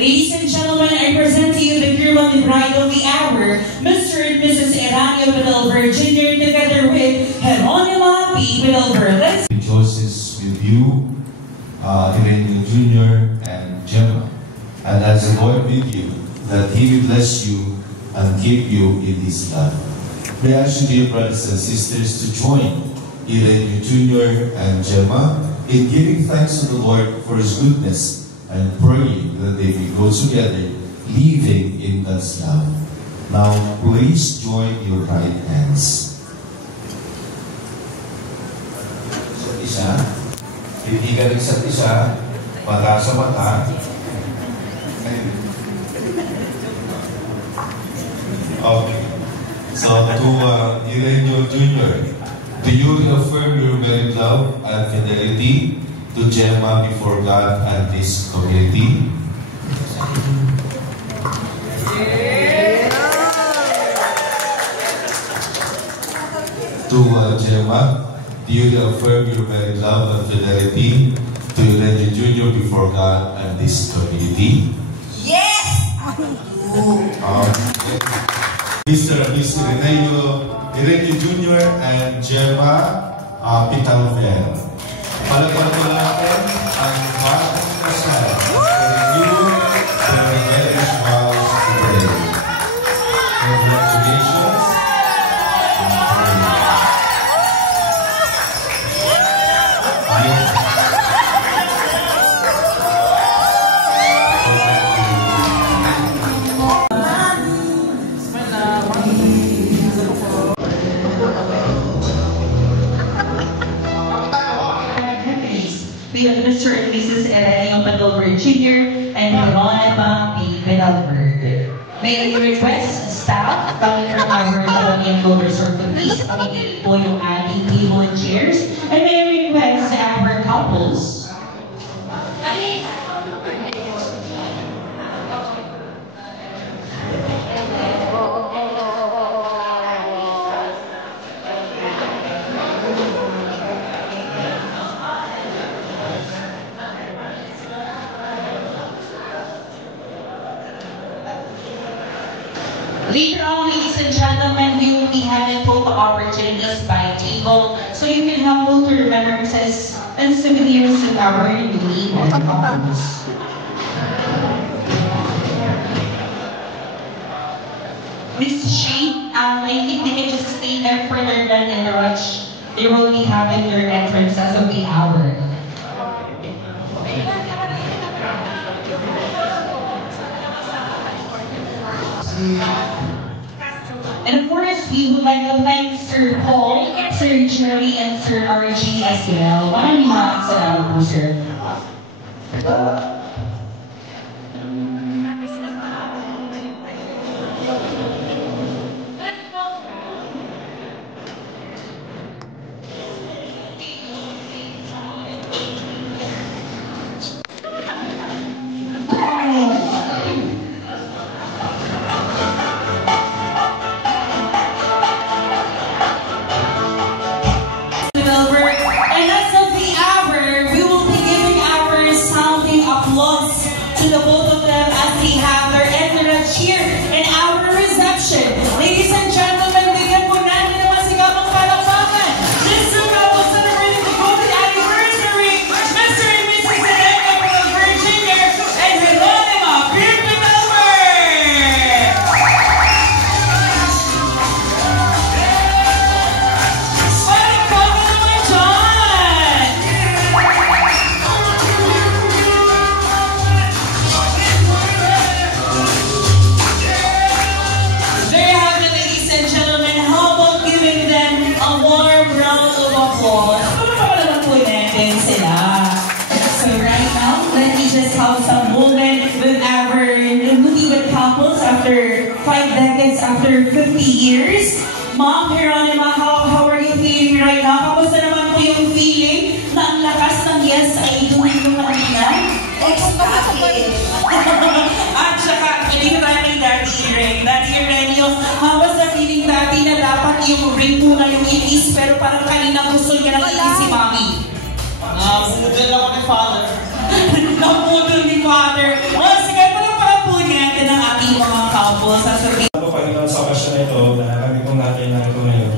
Ladies and gentlemen, I present to you the groom and bride of the hour, Mr. and Mrs. Eranio Pedalver Jr. together with Geronima P. Pedalver. Let's rejoices with you, Eranio Jr. and Gemma. And as the Lord with you, that He will bless you and keep you in His love. May I ask you, dear brothers and sisters, to join Eranio Jr. and Gemma in giving thanks to the Lord for His goodness and praying that they will go together, living in God's love. Now, please join your right hands. Isa't isa, titigan isa't isa, mata sa mata. Okay. So, to Eranio Jr., do you affirm your married love and fidelity to Gemma before God and this community? To Gemma, do you affirm your married love and fidelity to Eranio Jr. before God and this community? Yes! Mr. and Mrs. Eranio Jr. and Gemma Pedalver. Palagpalan natin ang bagong kasal and renew their marriage vows today. Congratulations. We have Mr. and Mrs. Eranio Pedalver Jr. and Geronima P. Pedalver. May I request staff coming from our Colonial Golder Circle, please pamigil po yung ating table and chairs. And may I request our couples. Later on, ladies and gentlemen, we will be having photo opportunities by table, so you can have photo remembrances and souvenirs of our newly married couples. Miss Shane, I think they can just stay there further than in the rush. They will be having their entrance as of the hour. And of course, we would like to thank Sir Paul, Sir Jerry, and Sir RG as well. Maraming salamat po, sir. To the both of them as they have their entrance here in our reception. Ladies and gentlemen, bigyan po natin ng masigabang palakpakan. This couple celebrating the golden anniversary, Mr. and Mrs. Elena from Virginia and Geronimo Pirpinover. Palakpakan naman dyan! Have some moment with our newlywed couples after 5 decades, after 50 years. Ma'am Geronimo, how are you feeling right now? Kamusta naman po yung feeling na ang lakas ng yes ay doon yung kanina? Ecstatic! At saka, feeling tayo kay Daddy Ring. Daddy Renyo, kamusta feeling Daddy na dapat yung ring po na yung itis, pero parang kanina gusto niya ng itis si Mami? Budol ako ni Father. Napudol ni Father. O, sige, pala po natin ang ating mga couples. Ano Panginoon sa okasyon na ito na kami kong natin na ito ngayon.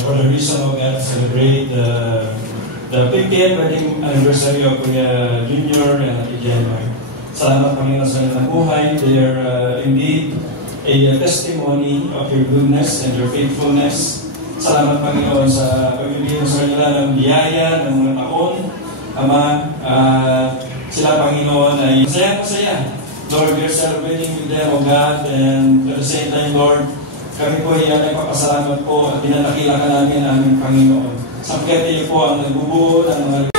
For the reason of that, celebrate the 50th wedding anniversary of Kuya Junior and Ate Gemma. Salamat Panginoon sa inyong buhay. They are indeed a testimony of your goodness and your faithfulness. Salamat Panginoon sa pagbibigay sa kanila ng biyaya ng mga taon. Ama, sila Panginoon ay masaya. Lord, we are celebrating with them, O God, and at the same time, Lord, kami po ay nagpapasalamat po at pinanakila ka namin ang aming Panginoon. Sapagkat iyo po ang nagbubuo ng mga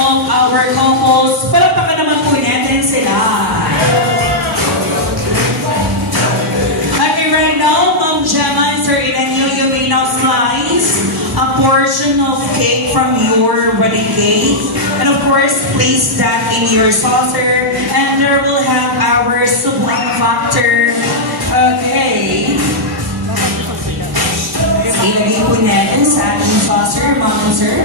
of our couples. Palakpakan naman po natin sila. Okay, right now, Ma'am Gemma and Sir Irenio, you may now slice a portion of cake from your wedding cake. And of course, place that in your saucer. And there will have our sublime factor. Okay. Ilagay po natin sa ating saucer, Ma'am and Sir.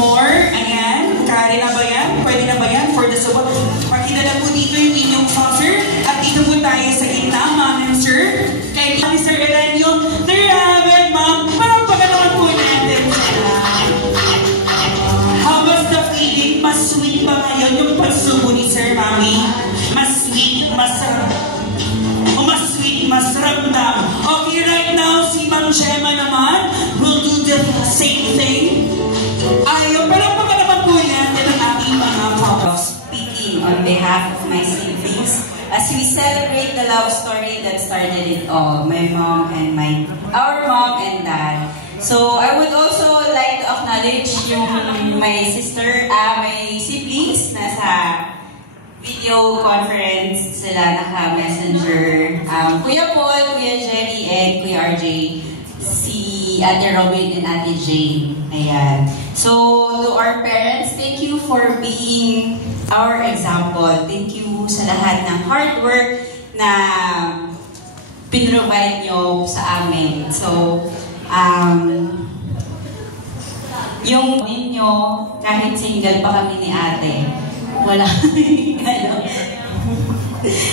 More, ayan, kaya na ba yan? Pwede na ba yan for the support? Pakita na po dito yung inyong saucer at dito po tayo sa gitna, Ma'am and Sir. Kay Mr. Elenio, there you have it, Ma'am. Parang pagkanaman po natin sila. How was the feeling? Mas sweet pa ngayon yung pagsubo ni Sir, Mami? Mas sweet, masarap. O mas sweet, mas ramdam. Okay, right now, si Ma'am Gemma naman will do the same thing. Ayaw, pero pagkanaman po natin ang ating mga couples. Speaking on behalf of my siblings, as we celebrate the love story that started it all, our mom and dad. So I would also like to acknowledge my sister, my siblings, nasa video conference sila, naka-messenger. Kuya Paul, Kuya Jerry, and Kuya RJ, si Ate Robin and Ate Jane. Ayan. So, to our parents, thank you for being our example. Thank you sa lahat ng hard work na pinrovide nyo sa amin. So, Yung ninyo, kahit single pa kami ni ate, wala kami ano.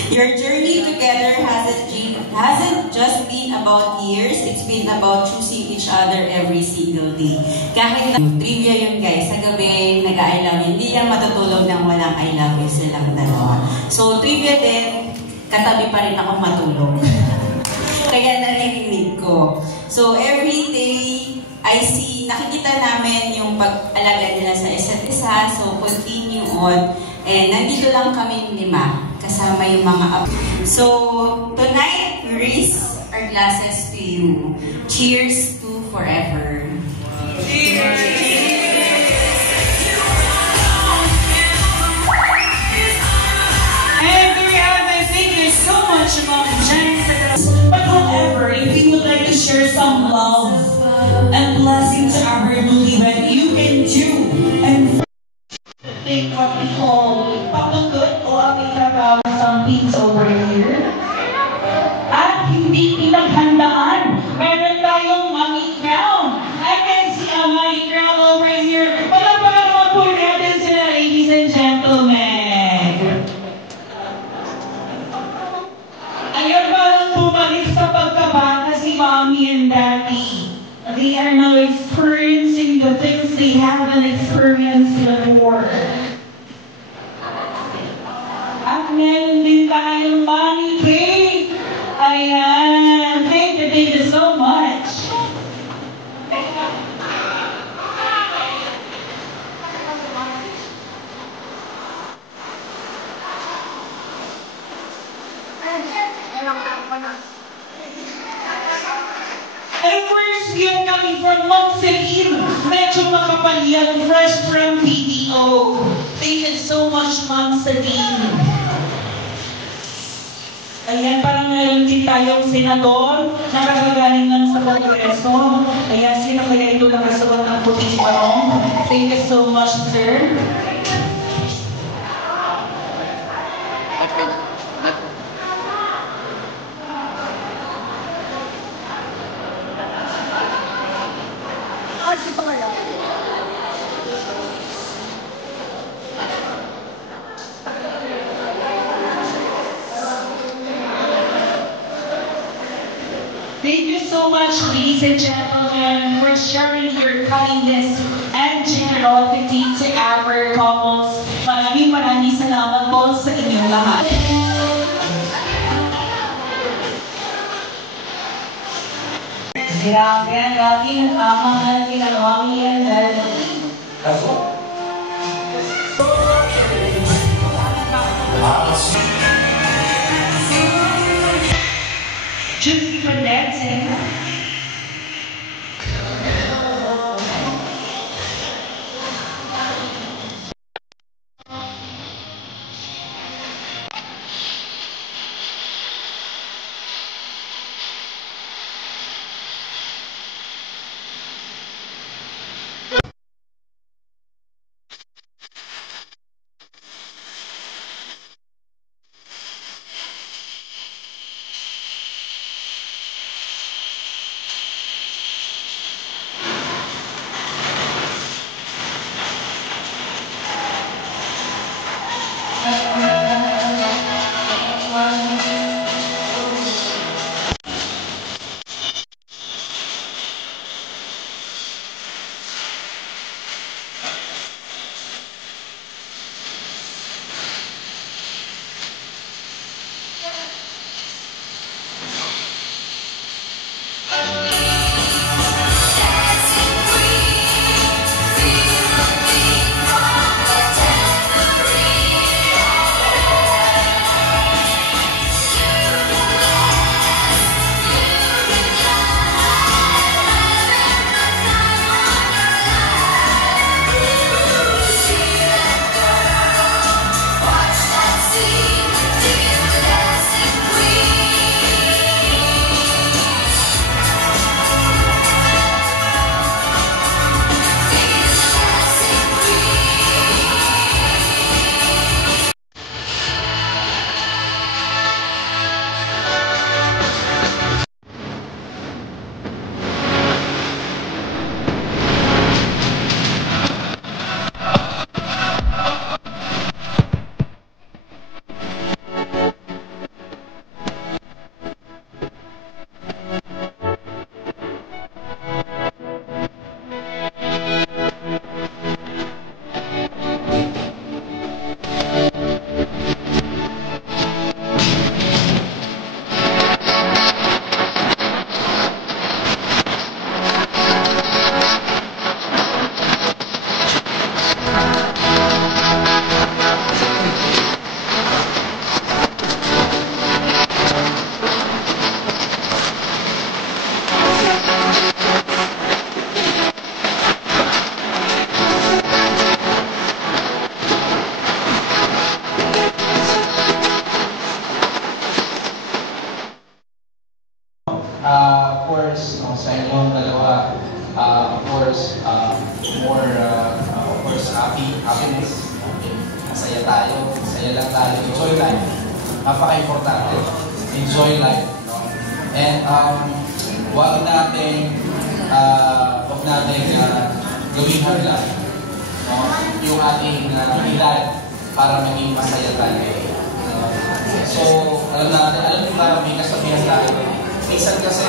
Your journey together hasn't just been about years, it's been about choosing each other every single day. Kahit na trivia yun guys, sa gabi nag-I love you, hindi lang matutulog ng walang I love you silang dalawa. So trivia din, katabi pa rin ako matulog. Kaya naririnig ko. So every day, I see, nakikita namin yung pag-alaga nila sa isa't isa, so continue on. And nandito lang kami 5, kasama yung mga apo. So, tonight, we raise our glasses to you. Cheers to forever. Cheers! Thank you so much, Mom Jen. But however, if you would like to share some love and blessing to our newlywed, you can do. And Think what we call papagot o aming trabaho some things over here. at hindi pinaghandaan, meron tayong money crown. I can see a money crown over here. Palapakan naman po natin sila, ladies and gentlemen. Ayun, parang bumalik sa pagkabata si Mommy and Daddy. They are now experiencing the things they haven't experienced before. At meron din tayong money cake. Ayan. Thank you so much. And first, yun coming from Mom Celine. Medyo makapal yan, fresh from PDO. Thank you so much, Mom Celine. Ayan, parang meron din tayong senador na kagagaling lang sa Kongreso. Ayan, sino kaya ito nakasuot ng puting barong? Thank you so much, sir. Thank you so much, ladies and gentlemen, for sharing your kindness and generosity to our couples. Maraming salamat po sa inyong lahat. Grabe ang ating mga ginagawa yan. Just connecting. for, of course, happiness. Okay. Masaya tayo, masaya lang tayo. Enjoy life. Napaka-importante. Enjoy life. No? And huwag natin gawing hadlang yung ating edad para maging masaya tayo. So, alam nyo ba, may kasabihan tayo. Minsan kasi